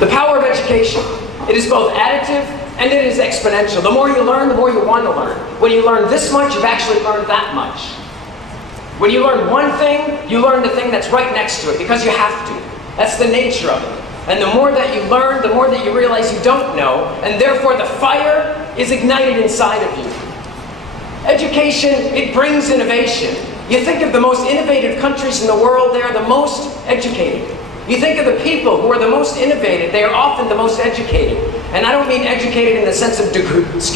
The power of education. It is both additive and it is exponential. The more you learn, the more you want to learn. When you learn this much, you've actually learned that much. When you learn one thing, you learn the thing that's right next to it because you have to. That's the nature of it. And the more that you learn, the more that you realize you don't know, and therefore the fire is ignited inside of you. Education, it brings innovation. You think of the most innovative countries in the world, they are the most educated. You think of the people who are the most innovative, they are often the most educated. And I don't mean educated in the sense of degrees.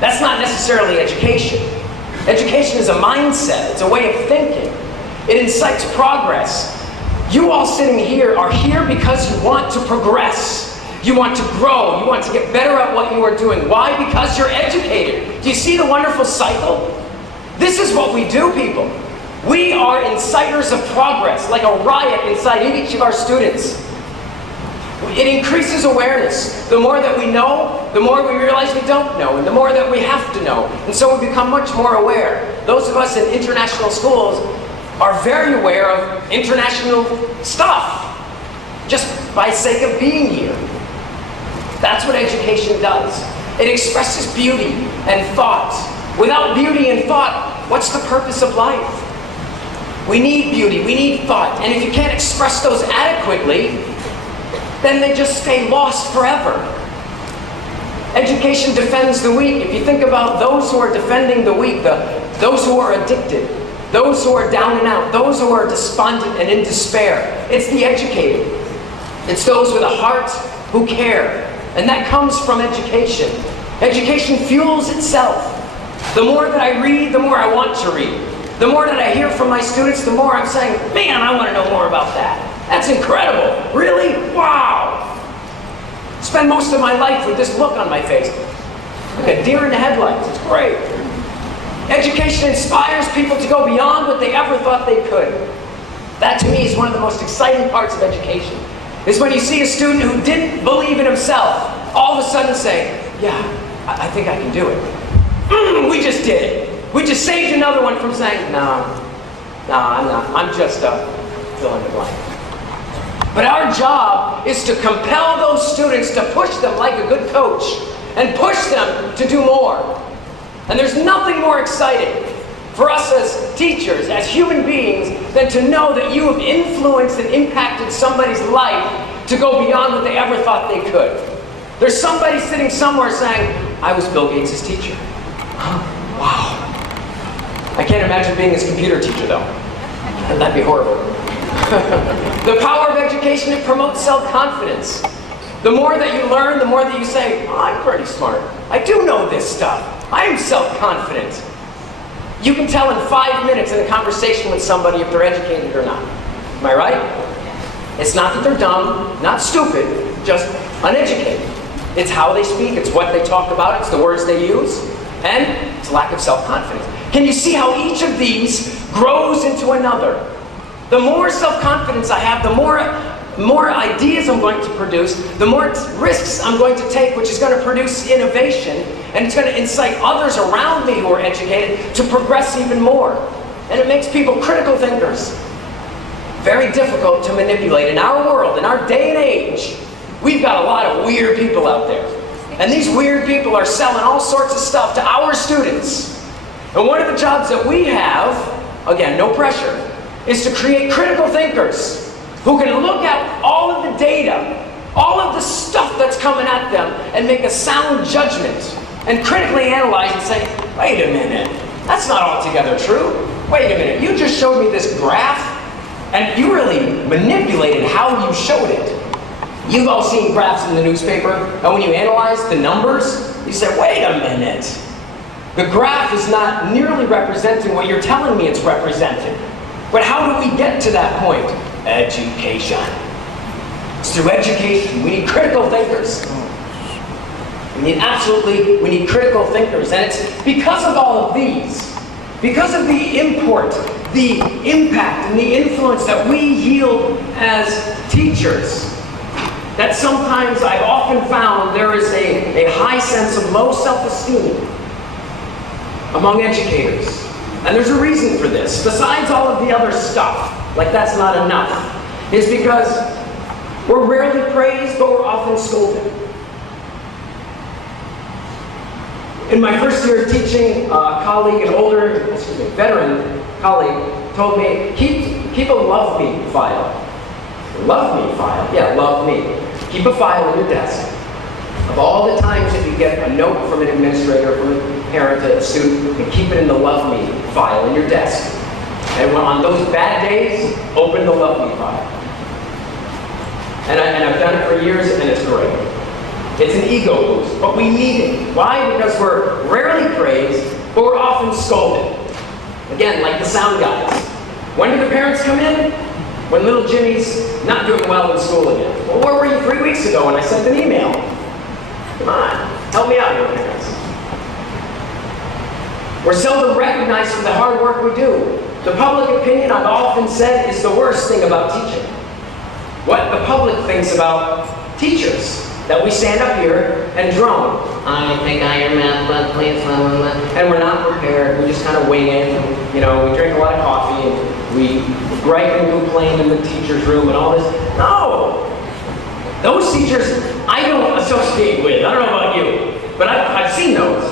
That's not necessarily education. Education is a mindset, it's a way of thinking. It incites progress. You all sitting here are here because you want to progress. You want to grow. You want to get better at what you are doing. Why? Because you're educated. Do you see the wonderful cycle? This is what we do, people. We are inciters of progress, like a riot inside each of our students. It increases awareness. The more that we know, the more we realize we don't know, and the more that we have to know. And so we become much more aware. Those of us in international schools are very aware of international stuff, just by sake of being here. That's what education does. It expresses beauty and thought. Without beauty and thought, what's the purpose of life? We need beauty, we need thought, and if you can't express those adequately, then they just stay lost forever. Education defends the weak. If you think about those who are defending the weak, those who are addicted, those who are down and out, those who are despondent and in despair, it's the educated. It's those with a heart who care. And that comes from education. Education fuels itself. The more that I read, the more I want to read. The more that I hear from my students, the more I'm saying, man, I want to know more about that. That's incredible. Really? Wow. Spend most of my life with this look on my face. Like a deer in the headlights. It's great. Education inspires people to go beyond what they ever thought they could. That to me is one of the most exciting parts of education. Is when you see a student who didn't believe in himself, all of a sudden say, yeah, I think I can do it. We just did it. We just saved another one from saying, no, I'm not. I'm just fill in the blank. But our job is to compel those students to push them like a good coach and push them to do more. And there's nothing more exciting for us as teachers, as human beings, than to know that you have influenced and impacted somebody's life to go beyond what they ever thought they could. There's somebody sitting somewhere saying, I was Bill Gates' teacher. Wow. I can't imagine being his computer teacher, though. That'd be horrible. The power of education, it promotes self-confidence. The more that you learn, the more that you say, oh, I'm pretty smart. I do know this stuff. I am self-confident. You can tell in 5 minutes in a conversation with somebody if they're educated or not. Am I right? It's not that they're dumb, not stupid, just uneducated. It's how they speak, it's what they talk about, it's the words they use, and it's lack of self-confidence. Can you see how each of these grows into another? The more self-confidence I have, the more ideas I'm going to produce, the more risks I'm going to take, which is going to produce innovation, and it's going to incite others around me who are educated to progress even more. And it makes people critical thinkers. Very difficult to manipulate. In our world, in our day and age, we've got a lot of weird people out there. And these weird people are selling all sorts of stuff to our students. And one of the jobs that we have, again, no pressure, is to create critical thinkers who can look at all of the data, all of the stuff that's coming at them, and make a sound judgment, and critically analyze and say, wait a minute, that's not altogether true. Wait a minute, you just showed me this graph, and you really manipulated how you showed it. You've all seen graphs in the newspaper, and when you analyze the numbers, you say, wait a minute. The graph is not nearly representing what you're telling me it's representing. But how do we get to that point? Education. It's through education. We need critical thinkers. We need critical thinkers. And it's because of all of these, because of the import, the impact, and the influence that we yield as teachers, that sometimes I've often found there is a high sense of low self-esteem among educators. And there's a reason for this, besides all of the other stuff, like that's not enough, is because We're rarely praised, but we're often scolded. In my first year of teaching, a colleague, an older, veteran colleague, told me, keep a love me file. Love me file? Yeah, love me. Keep a file in your desk of all the times that you get a note from an administrator, from a parent, a student, and keep it in the love me file in your desk. And when on those bad days, open the love me file. And I've done it for years, and it's great. It's an ego boost, but we need it. Why? Because we're rarely praised, but we're often scolded. Again, like the sound guys. When do the parents come in? When little Jimmy's not doing well in school again. Well, where were you 3 weeks ago when I sent an email? Come on, help me out here, parents. We're seldom recognized for the hard work we do. The public opinion, I've often said, is the worst thing about teaching. What the public thinks about teachers. That we stand up here and drone. I think I am math, but please, and we're not prepared. We just kind of wing it. You know, we drink a lot of coffee and we gripe and complain in the teacher's room and all this. No! Those teachers I don't associate with. I don't know about you, but I've seen those.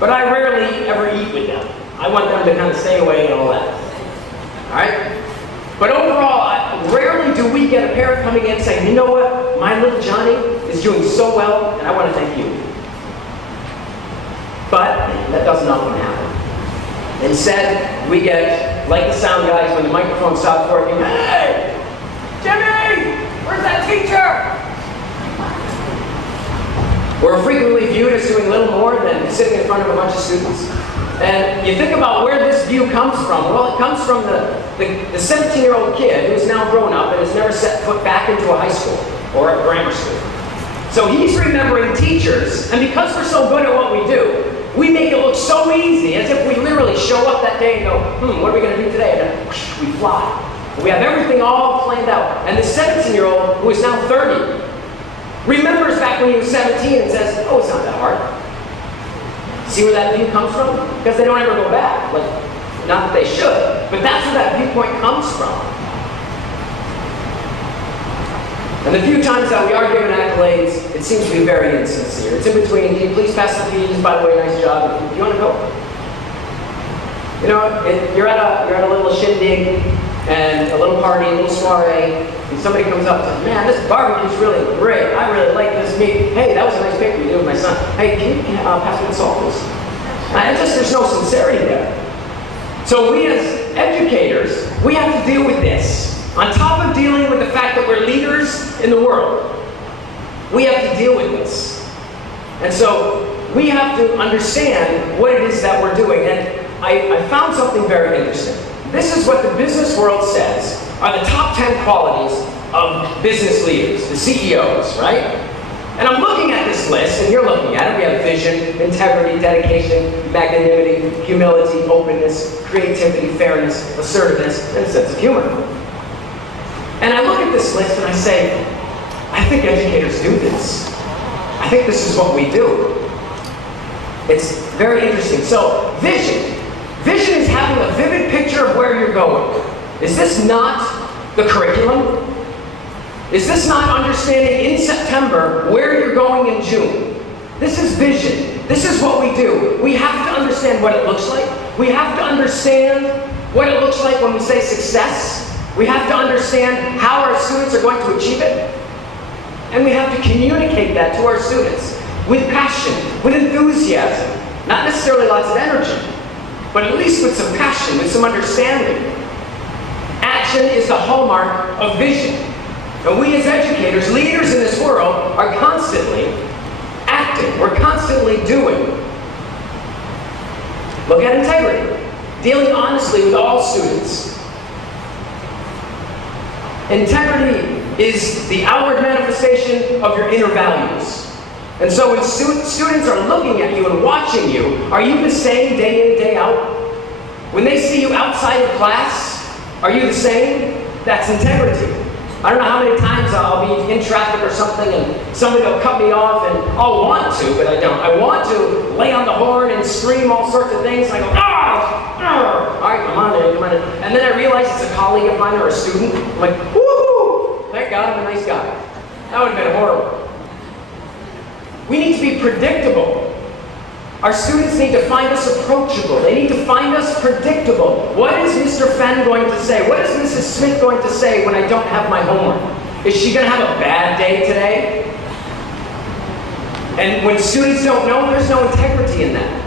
But I rarely ever eat with them. I want them to kind of stay away and all that. All right? But overall, rarely do we get a parent coming in saying, you know what, my little Johnny is doing so well, and I want to thank you. But that doesn't often happen. Instead, we get, like the sound guys, when the microphone stops working, hey, Jimmy, where's that teacher? We're frequently viewed as doing little more than sitting in front of a bunch of students. And you think about where this view comes from. Well, it comes from the 17-year-old kid who's now grown up and has never set foot back into a high school or a grammar school. So he's remembering teachers, and because we're so good at what we do, we make it look so easy, as if we literally show up that day and go, what are we going to do today? And then whoosh, we fly. We have everything all planned out. And the 17-year-old, who is now 30, remembers back when he was 17 and says, oh, it's not that hard. See where that view comes from? Because they don't ever go back. Like, not that they should, but that's where that viewpoint comes from. And the few times that we are given accolades, it seems to be very insincere. It's in between, can you please pass the peas? By the way, nice job. Do you want to go? You know, you're at a little shindig, and a little party, a little soiree, and somebody comes up and says, man, this barbecue's really great. I really like this meat. Hey, that was a nice picture you did with my son. Hey, can you pass me the salt, please? There's no sincerity there. So we as educators, we have to deal with this. On top of dealing with the fact that we're leaders in the world, we have to deal with this. And so we have to understand what it is that we're doing. And I found something very interesting. This is what the business world says are the top 10 qualities of business leaders, the CEOs, right? And I'm looking at this list, and you're looking at it. We have vision, integrity, dedication, magnanimity, humility, openness, creativity, fairness, assertiveness, and a sense of humor. And I look at this list and I say, I think educators do this. I think this is what we do. It's very interesting. So, vision. Vision is having a vivid picture of where you're going. Is this not the curriculum? Is this not understanding in September where you're going in June? This is vision. This is what we do. We have to understand what it looks like. We have to understand what it looks like when we say success. We have to understand how our students are going to achieve it. And we have to communicate that to our students with passion, with enthusiasm. Not necessarily lots of energy, but at least with some passion, with some understanding. Action is the hallmark of vision. And we as educators, leaders in this world, are constantly acting. We're constantly doing. Look at integrity. Dealing honestly with all students. Integrity is the outward manifestation of your inner values. And so when students are looking at you and watching you, are you the same day in, day out? When they see you outside of class, are you the same? That's integrity. I don't know how many times I'll be in traffic or something and somebody will cut me off and I'll want to, but I don't. I want to lay on the horn and scream all sorts of things and I go, all right, come on in, come on in. And then I realize it's a colleague of mine or a student. I'm like, woo! Thank God I'm a nice guy. would have been horrible. We need to be predictable. Our students need to find us approachable. They need to find us predictable. What is Mr. Fenn going to say? What is Mrs. Smith going to say when I don't have my homework? Is she going to have a bad day today? And when students don't know, there's no integrity in that.